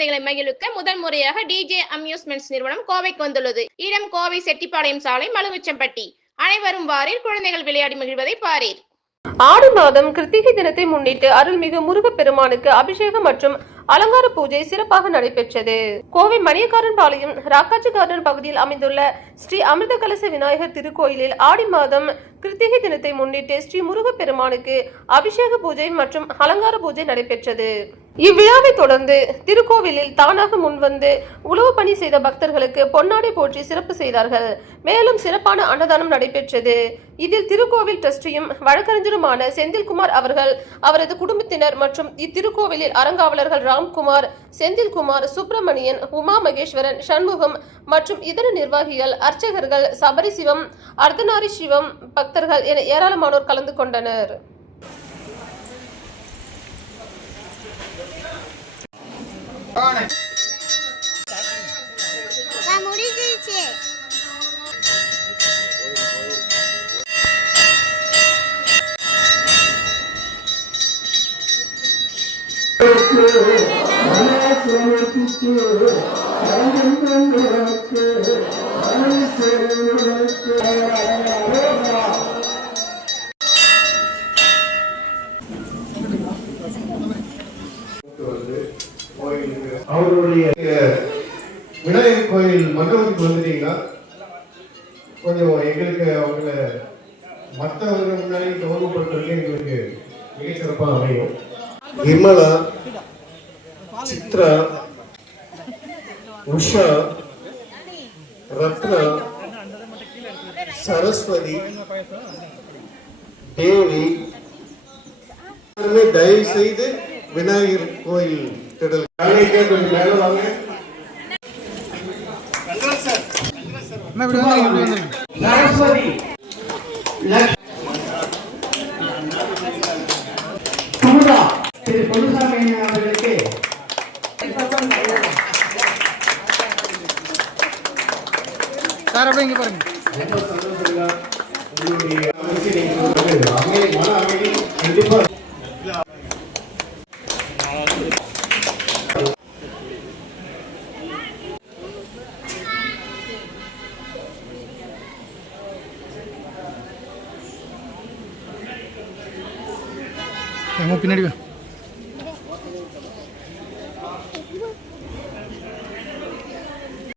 குழந்தைகளை மகிழ்விக்க முதல் முறையாக டிஜே அம்யூஸ்மெண்ட்ஸ் நிறுவனம் கோவைக்கு வந்துள்ளது. இடம் கோவை செட்டிப்பாளையம் சாலை, மலுமிச்சம்பட்டி. அனைவரும் வாரீர், குழந்தைகள் விளையாடி மகிழ்வதை பாரீர். ஆடி மாதம் கிருத்திகை தினத்தை முன்னிட்டு அருள்மிகு முருகப்பெருமானுக்கு அபிஷேகம் மற்றும் அலங்கார பூஜை சிறப்பாக நடைபெற்றது. கோவை மணியக்காரன் பாளையம் ராக்காச்சி கார்டன் பகுதியில் அமைந்துள்ள ஸ்ரீ அமிர்த கலச விநாயகர் திருக்கோயிலில் ஆடி மாதம் கிருத்திகை தினத்தை முன்னிட்டு ஸ்ரீ முருகப்பெருமானுக்கு அபிஷேக பூஜை மற்றும் அலங்கார பூஜை நடைபெற்றது. இவ்விழாவை தொடர்ந்து திருக்கோவிலில் தானாக முன்வந்து உழவு பணி செய்த பக்தர்களுக்கு பொன்னாடை போற்றி சிறப்பு செய்தார்கள். மேலும் சிறப்பான அன்னதானம் நடைபெற்றது. இதில் திருக்கோவில் டிரஸ்டியும் வழக்கறிஞருமான செந்தில்குமார் அவர்கள், அவரது குடும்பத்தினர் மற்றும் இத்திருக்கோவிலில் அறங்காவலர்கள் ராம்குமார், செந்தில்குமார், சுப்பிரமணியன், உமா மகேஸ்வரன், சண்முகம் மற்றும் இதர நிர்வாகிகள், அர்ச்சகர்கள், சபரி சிவம், அர்த்தநாரி சிவம் பக்தர்கள் என ஏராளமானோர் கலந்து கொண்டனர். அவருடைய விநாயகர் கோயில் மண்டபத்துக்கு வந்துட்டீங்கன்னா கொஞ்சம் எங்களுக்கு அவங்கள மற்றவர்கள் முன்னாடி கௌரவப்படுத்துறது எங்களுக்கு மிக சிறப்பாக அமையும். விமலா, சித்ரா, உஷா, ரத்னா, சரஸ்வதி, தேவி தயவு செய்து விநாயகர் கோயில் திடல் மேல வாங்க. சரஸ்வதி, திரு பொன்னுசாமி அவர்களுக்கு சார் அப்படியே இங்க பாருங்க. பின்னாடி